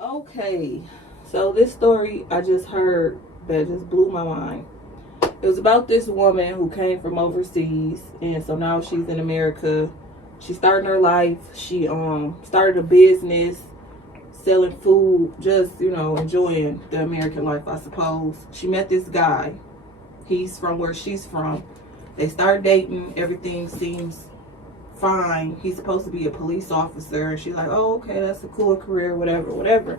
Okay, so this story I just heard that just blew my mind. It was about this woman who came from overseas, and so now she's in America. She's starting her life. She started a business selling food, just, you know, enjoying the American life, I suppose. She met this guy. He's from where she's from. They start dating. Everything seems fine. He's supposed to be a police officer, and she's like, oh, okay, that's a cool career, whatever.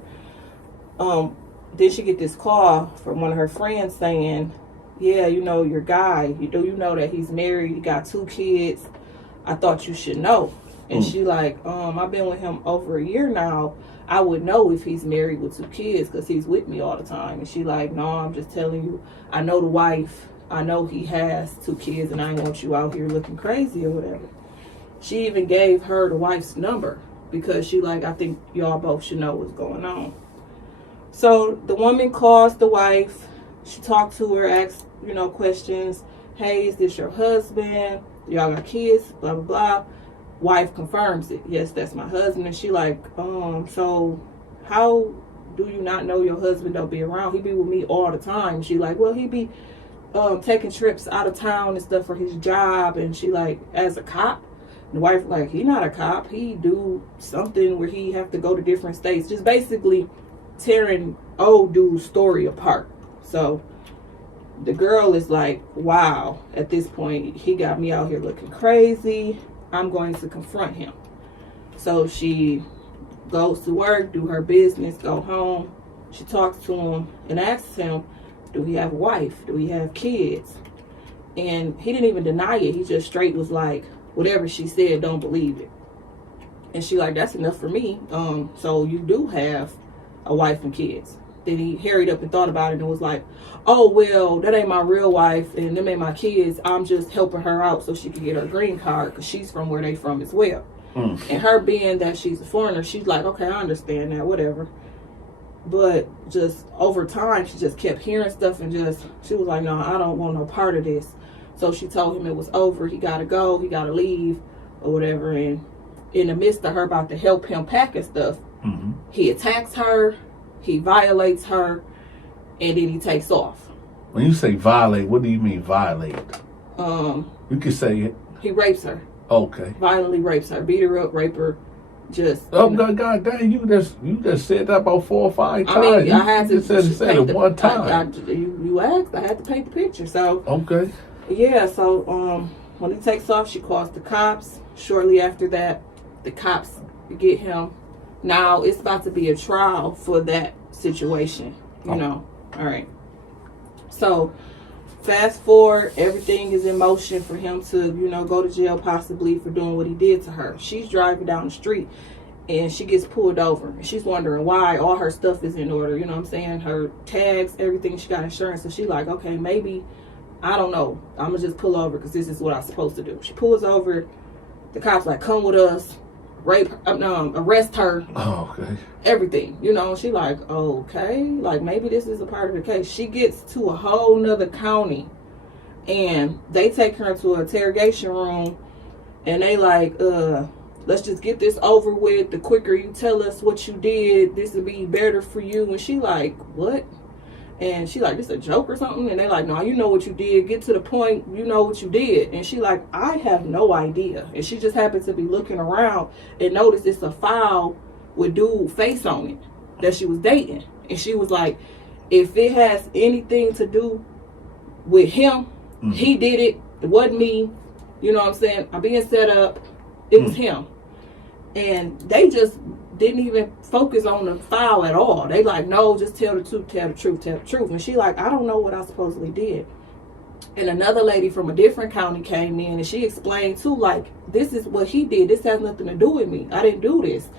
Then she get this call from one of her friends saying, yeah, you know, your guy, you know that he's married, he got 2 kids. I thought you should know. And she like, I've been with him over a year now. I would know if he's married with 2 kids because he's with me all the time. And she like, no, I'm just telling you, I know the wife. I know he has 2 kids, and I don't want you out here looking crazy or whatever. She even gave her the wife's number because she like, I think y'all both should know what's going on. So the woman calls the wife. She talked to her, asked, you know, questions. Hey, is this your husband? Y'all got kids? Blah, blah, blah. Wife confirms it. Yes, that's my husband. And she like, so how do you not know your husband don't be around? He be with me all the time. She like, well, he be taking trips out of town and stuff for his job. And she like, as a cop? And the wife like, he not a cop. He do something where he have to go to different states. Just basically tearing old dude's story apart. So the girl is like, wow, at this point, he got me out here looking crazy. I'm going to confront him. So she goes to work, do her business, go home. She talks to him and asks him, do he have a wife? Do he have kids? And he didn't even deny it. He just straight was like, whatever she said, don't believe it. And she like, that's enough for me. So you do have a wife and kids. Then he hurried up and thought about it and was like, oh, well, that ain't my real wife and them ain't my kids. I'm just helping her out so she can get her green card because she's from where they from as well. And her being that she's a foreigner, she's like, okay, I understand that, whatever. But just over time, she just kept hearing stuff and she was like, no, I don't want no part of this. So she told him it was over. He got to go. He got to leave or whatever. And in the midst of her about to help him pack and stuff, he attacks her. He violates her, and then he takes off. When you say violate, what do you mean violate? You could say it. He rapes her. Okay. Violently rapes her, beat her up, rape her. Just. Oh God dang! You just said that about 4 or 5 times. I mean, I had to said it one time. You asked. I had to paint the picture. So. Okay. Yeah. So when he takes off, she calls the cops. Shortly after that, the cops get him. Now it's about to be a trial for that situation, you know. All right. So fast forward, everything is in motion for him to, you know, go to jail possibly for doing what he did to her. She's driving down the street and she gets pulled over. She's wondering why all her stuff is in order. You know what I'm saying? Her tags, everything. She got insurance. So she's like, okay, maybe, I don't know. I'm going to just pull over because this is what I'm supposed to do. She pulls over. The cops like, come with us. Arrest her. Oh, okay. Everything, you know. She like, okay, like maybe this is a part of the case. She gets to a whole nother county, and they take her to an interrogation room, and they like, let's just get this over with. The quicker you tell us what you did, this will be better for you. And she like, what? And she like, this a joke or something? And they like, no, you know what you did. Get to the point. You know what you did. And she like, I have no idea. And she just happened to be looking around and noticed it's a file with dude face on it that she was dating. And she was like, if it has anything to do with him, he did it. It wasn't me. You know what I'm saying? I'm being set up. It was him. And they just didn't even focus on the file at all. They like, no, just tell the truth, tell the truth, tell the truth. And she like, I don't know what I supposedly did. And another lady from a different county came in and she explained too, like, this is what he did. This has nothing to do with me. I didn't do this.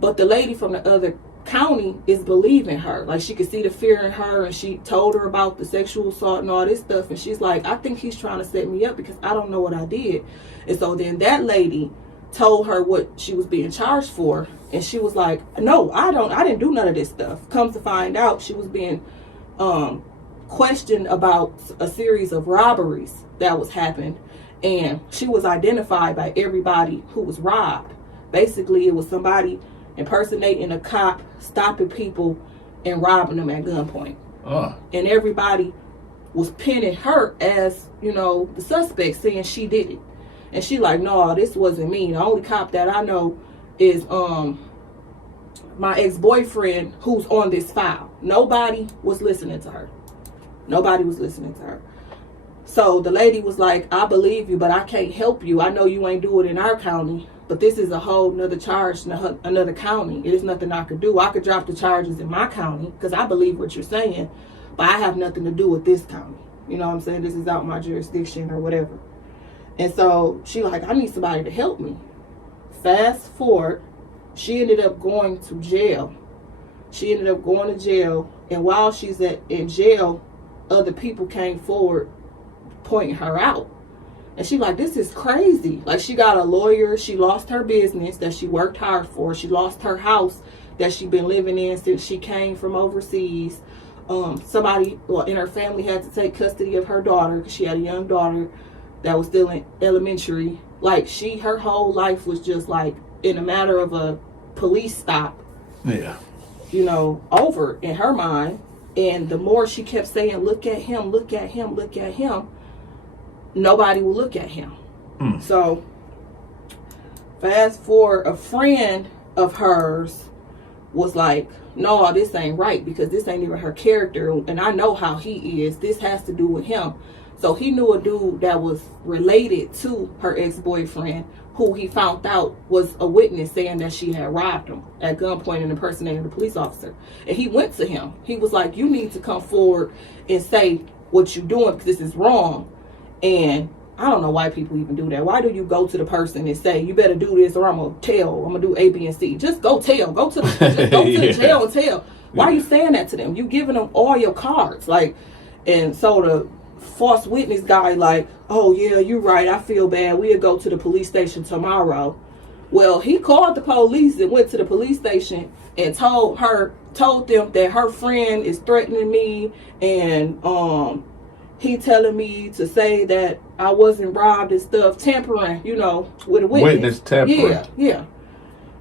But the lady from the other county is believing her. Like, she could see the fear in her, and she told her about the sexual assault and all this stuff. And she's like, I think he's trying to set me up because I don't know what I did. And so then that lady told her what she was being charged for, And she was like, no, I didn't do none of this stuff. Comes to find out, she was being questioned about a series of robberies that was happened. And she was identified by everybody who was robbed. Basically, it was somebody impersonating a cop, stopping people, and robbing them at gunpoint. And everybody was pinning her as, the suspect, saying she did it. And she like, no, this wasn't me. The only cop that I know is my ex-boyfriend who's on this file. Nobody was listening to her. Nobody was listening to her. So the lady was like, I believe you, but I can't help you. I know you ain't do it in our county, but this is a whole nother charge in another county. There's nothing I could do. I could drop the charges in my county because I believe what you're saying, but I have nothing to do with this county. You know what I'm saying? This is out my jurisdiction or whatever. And so she like, I need somebody to help me. Fast forward, she ended up going to jail. And while she's in jail, other people came forward pointing her out. And she like, this is crazy. Like, she got a lawyer. She lost her business that she worked hard for. She lost her house that she'd been living in since she came from overseas. Somebody in her family had to take custody of her daughter because she had a young daughter that was still in elementary. Like, her whole life was just like in a matter of a police stop. Yeah. Over in her mind. And the more she kept saying, look at him, look at him, look at him, nobody will look at him. So fast forward, a friend of hers was like, no, this ain't right because this ain't even her character. And I know how he is. This has to do with him. So he knew a dude that was related to her ex-boyfriend who he found out was a witness saying that she had robbed him at gunpoint and impersonating the police officer. And he went to him. He was like, you need to come forward and say what you're doing because this is wrong. And I don't know why people even do that. Why do you go to the person and say, you better do this or I'm going to tell. I'm going to do A, B, and C. Just go tell. Go to the jail and tell. Why are you saying that to them? You giving them all your cards. And so the false witness guy like, oh yeah, you're right, I feel bad, we'll go to the police station tomorrow. Well, he called the police and went to the police station and told them that her friend is threatening me and he telling me to say that I wasn't robbed and stuff, tampering, with a witness tampering. Yeah.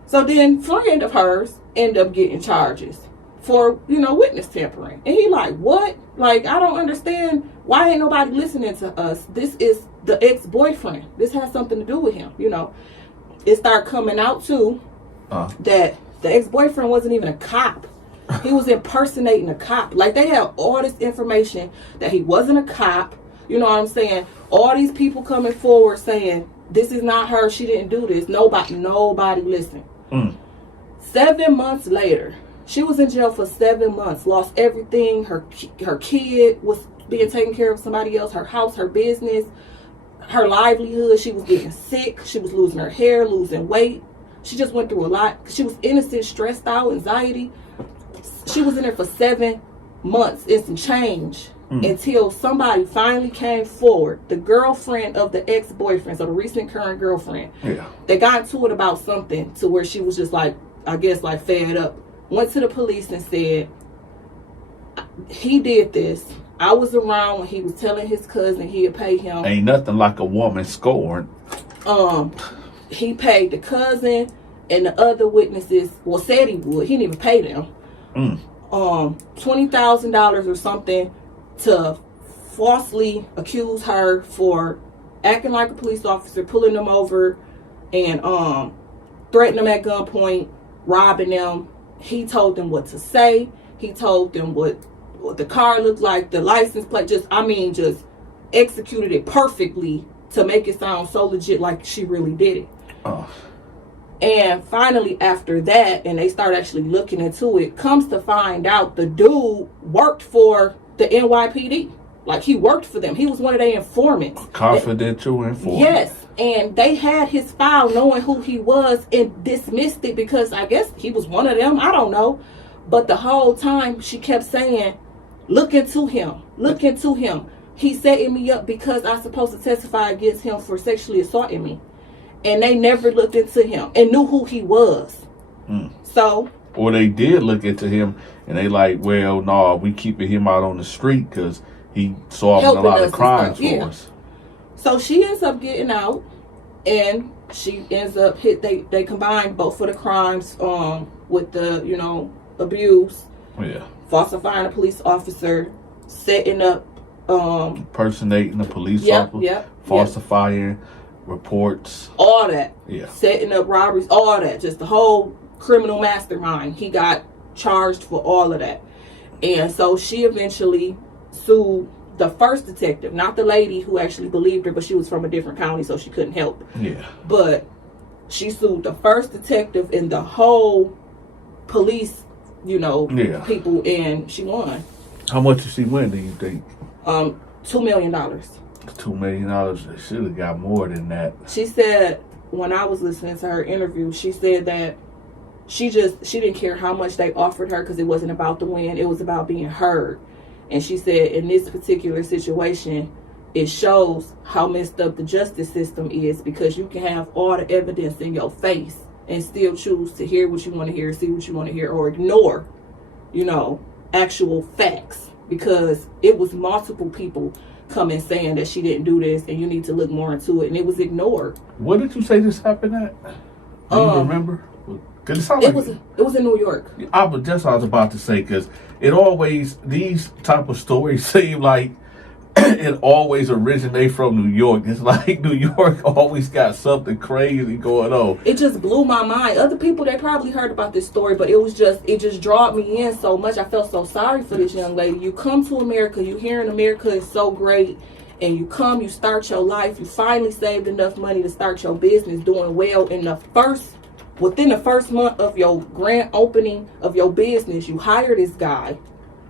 So then friend of hers ended up getting charges for, witness tampering. And he like, what? Like, I don't understand. Why ain't nobody listening to us? This is the ex-boyfriend. This has something to do with him, It started coming out, too, that the ex-boyfriend wasn't even a cop. He was impersonating a cop. Like, they had all this information that he wasn't a cop. You know what I'm saying? All these people coming forward saying, this is not her. She didn't do this. Nobody listened. 7 months later, she was in jail for 7 months, lost everything. Her kid was being taken care of somebody else, her house, her business, her livelihood. She was getting sick. She was losing her hair, losing weight. She just went through a lot. She was innocent, stressed out, anxiety. She was in there for 7 months and some change until somebody finally came forward. The girlfriend of the ex-boyfriend, so the recent current girlfriend. Yeah. They got into it about something to where she was just like, I guess, like fed up. Went to the police and said, he did this. I was around when he was telling his cousin he'd pay him. Ain't nothing like a woman scoring. He paid the cousin and the other witnesses, well, said he would. He didn't even pay them. $20,000 or something to falsely accuse her for acting like a police officer, pulling them over and threatening them at gunpoint, robbing them. He told them what to say. He told them what the car looked like, the license plate, just executed it perfectly to make it sound so legit like she really did it. And finally, after that, and they start actually looking into it, comes to find out the dude worked for the NYPD. Like, he worked for them. He was one of their informants. Confidential informant. Yes. And they had his file knowing who he was and dismissed it because I guess he was one of them. I don't know. But the whole time she kept saying, look into him. Look into him. He's setting me up because I'm supposed to testify against him for sexually assaulting me. And they never looked into him and knew who he was. So. Or they did look into him and they like, well, no, we keeping him out on the street because he solving a lot of crimes for us. So she ends up getting out, and she ends up they combine both of the crimes with the abuse, falsifying a police officer, setting up impersonating a police officer, falsifying reports, all that, setting up robberies, all that, just the whole criminal mastermind. He got charged for all of that. And so she eventually sued the first detective, not the lady who actually believed her, but she was from a different county, so she couldn't help. But she sued the first detective and the whole police people, and she won. How much did she win, do you think? $2 million. $2 million. They should have got more than that. She said, when I was listening to her interview, she said that she didn't care how much they offered her because it wasn't about the win. It was about being heard. And she said in this particular situation, it shows how messed up the justice system is, because you can have all the evidence in your face and still choose to hear what you want to hear, see what you want to hear, or ignore, actual facts, because it was multiple people coming saying that she didn't do this and you need to look more into it, and it was ignored. What did you say this happened at? Do you remember? It was in New York. I was about to say, because it always, these type of stories seem like it always originate from New York. It's like New York always got something crazy going on. It just blew my mind. Other people, they probably heard about this story, but it just drawed me in so much. I felt so sorry for this young lady. You come to America, you hear in America is so great, and you start your life, you finally saved enough money to start your business, doing well within the first month of your grand opening of your business, you hire this guy.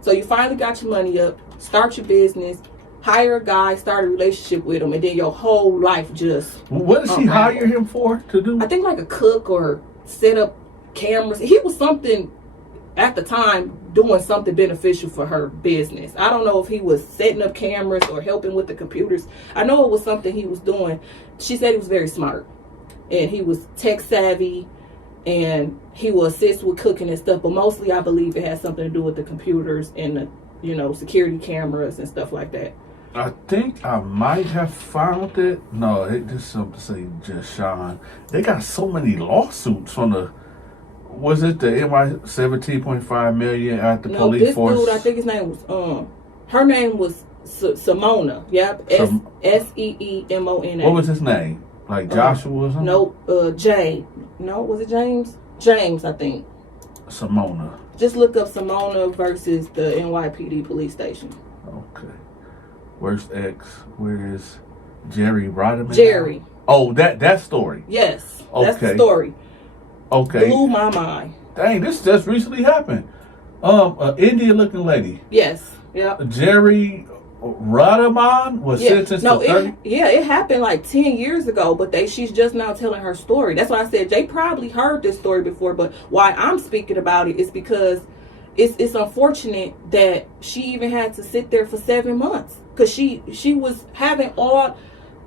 So you finally got your money up, start your business, hire a guy, start a relationship with him, and then your whole life just... What did she hire him for to do? I think like a cook or set up cameras. He was something, at the time, doing something beneficial for her business. I don't know if he was setting up cameras or helping with the computers. I know it was something he was doing. She said he was very smart, and he was tech savvy, and he will assist with cooking and stuff, but mostly I believe it has something to do with the computers and the security cameras and stuff like that. I think I might have found it. No, it just something to say just Sean. They got so many lawsuits from the NY 17.5 million at the police force. Dude, I think his name was her name was Simona. Yep. Seemona. What was his name? Like Joshua or something? Nope. James. No, was it James? James, I think. Simona. Just look up Simona versus the NYPD police station. Okay. Worst X. Where is Jerry Rodman? Jerry. Oh, that story. Yes. Okay. That's the story. Okay. Blew my mind. Dang, this just recently happened. An Indian looking lady. Yes. Yeah. Jerry Rodman was sentenced to 30. It happened like 10 years ago, but she's just now telling her story. That's why I said they probably heard this story before, but why I'm speaking about it is because it's unfortunate that she even had to sit there for 7 months, because she was having all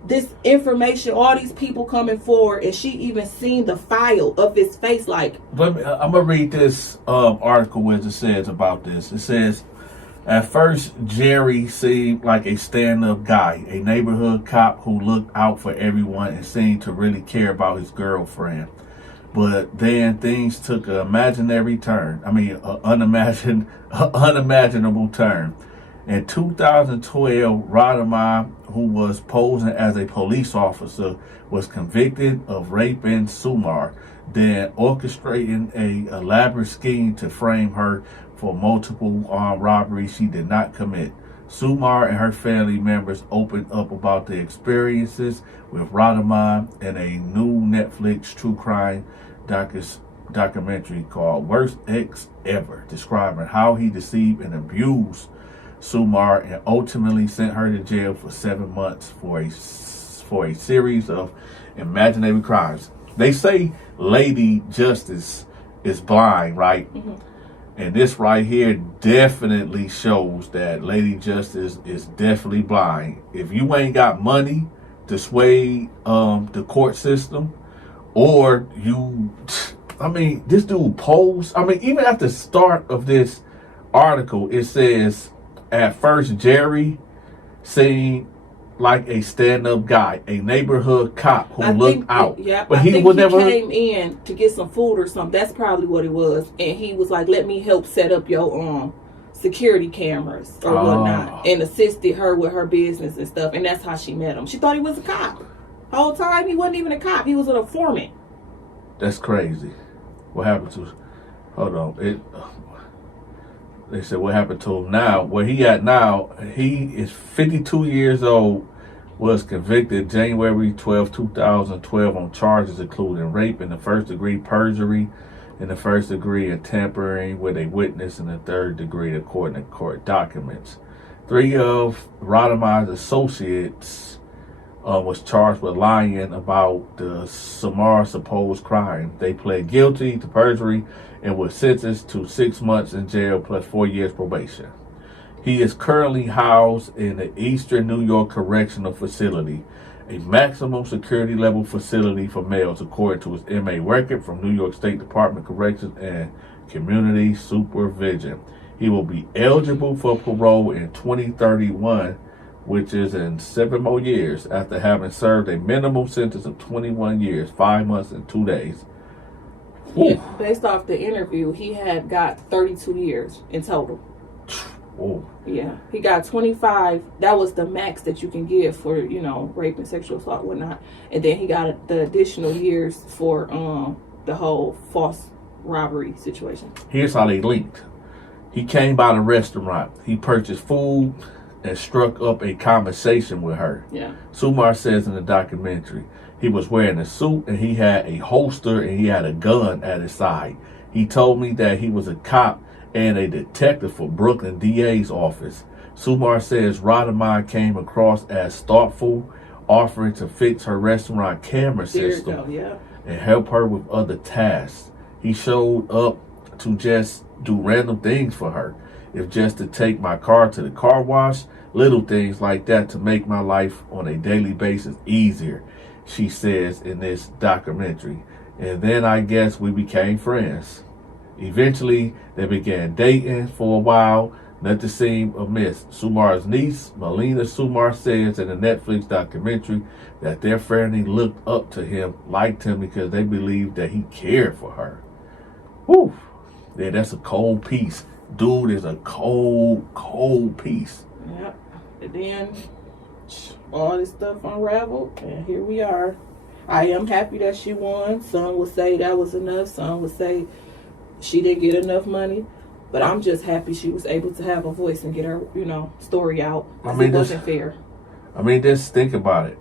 this information, all these people coming forward, and she even seen the file of his face. Like, I'm gonna read this article where it says about this. It says, at first, Jerry seemed like a stand-up guy, a neighborhood cop who looked out for everyone and seemed to really care about his girlfriend. But then things took an imaginary turn. I mean, an unimaginable turn. In 2012, Rodman, who was posing as a police officer, was convicted of raping Sumar, then orchestrating an elaborate scheme to frame her for multiple armed robberies she did not commit. Sumar and her family members opened up about their experiences with Rodman in a new Netflix true crime documentary called Worst Ex Ever, describing how he deceived and abused Sumar and ultimately sent her to jail for 7 months for a series of imaginary crimes. They say Lady Justice is blind, right? Mm-hmm. And this right here definitely shows that Lady Justice is definitely blind. If you ain't got money to sway the court system, or you I mean, this dude posed. I mean, even at the start of this article, it says, at first, Jerry seemed like a stand-up guy, a neighborhood cop who looked out. But he came in to get some food or something. That's probably what it was. And he was like, let me help set up your security cameras or whatnot, and assisted her with her business and stuff. And that's how she met him. She thought he was a cop. The whole time, he wasn't even a cop. He was an informant. That's crazy. What happened to... Hold on. They said what happened to him now. Where he at now, he is 52 years old, was convicted January 12, 2012 on charges including rape in the first degree, perjury in the first degree, and tampering with a witness in the third degree, according to court documents. 3 of Radamai's associates was charged with lying about the Samar's supposed crime. They pled guilty to perjury and was sentenced to 6 months in jail plus 4 years probation. He is currently housed in the Eastern New York Correctional Facility, a maximum security level facility for males, according to his inmate record from New York State Department of Corrections and Community Supervision. He will be eligible for parole in 2031, which is in 7 more years, after having served a minimum sentence of 21 years, 5 months, and 2 days. Yeah, based off the interview, he had got 32 years in total. Ooh. Yeah, he got 25. That was the max that you can give for, rape and sexual assault, whatnot. And then he got the additional years for the whole false robbery situation. Here's how they linked. He came by the restaurant. He purchased food and struck up a conversation with her. Yeah. Sumar says in the documentary, he was wearing a suit and he had a holster and he had a gun at his side. He told me that he was a cop and a detective for Brooklyn DA's office. Sumar says Radamai came across as thoughtful, offering to fix her restaurant camera system and help her with other tasks. He showed up to just do random things for her, if just to take my car to the car wash, little things like that to make my life on a daily basis easier, she says in this documentary. And then I guess we became friends. Eventually, they began dating for a while. Nothing seemed amiss. Sumar's niece, Melina Sumar, says in the Netflix documentary that their family looked up to him, liked him because they believed that he cared for her. Whew. Yeah, that's a cold piece. Dude is a cold piece. Yep. And then all this stuff unraveled, and here we are. I am happy that she won. Some will say that was enough. Some will say she didn't get enough money. But I'm just happy she was able to have a voice and get her, story out. It wasn't fair. I mean, just think about it.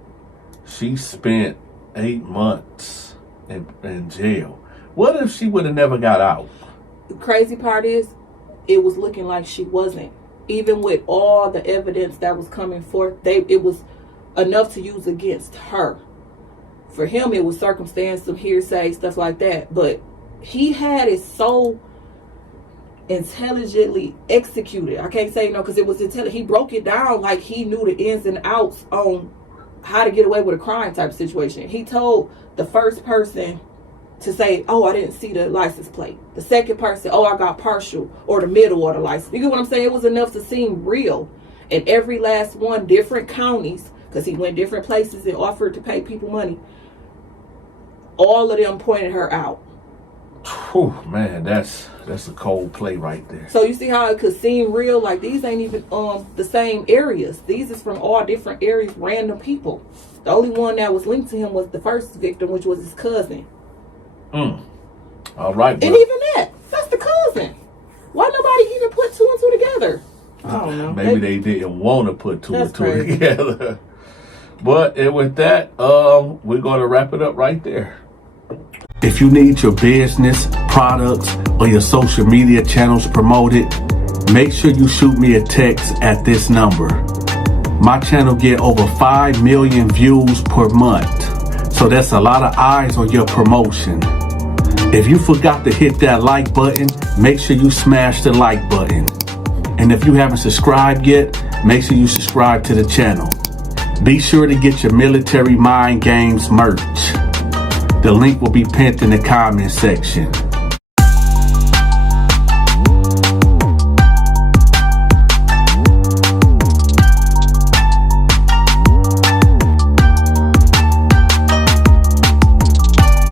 She spent 8 months in jail. What if she would have never got out? The crazy part is, it was looking like she wasn't. Even with all the evidence that was coming forth, it was enough to use against her. For him, it was circumstance, some hearsay, stuff like that. But he had it so intelligently executed. I can't say because it was intelligent. He broke it down like he knew the ins and outs on how to get away with a crime type of situation. He told the first person to say, oh, I didn't see the license plate. The second person, oh, I got partial, or the middle or the license. You get what I'm saying? It was enough to seem real. And every last one, different counties, because he went different places and offered to pay people money. All of them pointed her out. Whew, man, that's a cold play right there. So you see how it could seem real? Like these ain't even the same areas. These is from all different areas, random people. The only one that was linked to him was the first victim, which was his cousin. All right, bro. And even that's the cousin. Why nobody even put 2 and 2 together? I don't know. Maybe they didn't want to put 2 and 2 together. But and with that, we're going to wrap it up right there. If you need your business, products, or your social media channels promoted, make sure you shoot me a text at this number. My channel get over 5 million views per month, so that's a lot of eyes on your promotion. If you forgot to hit that like button, make sure you smash the like button. And if you haven't subscribed yet, make sure you subscribe to the channel. Be sure to get your Military Mind Games merch. The link will be pinned in the comment section.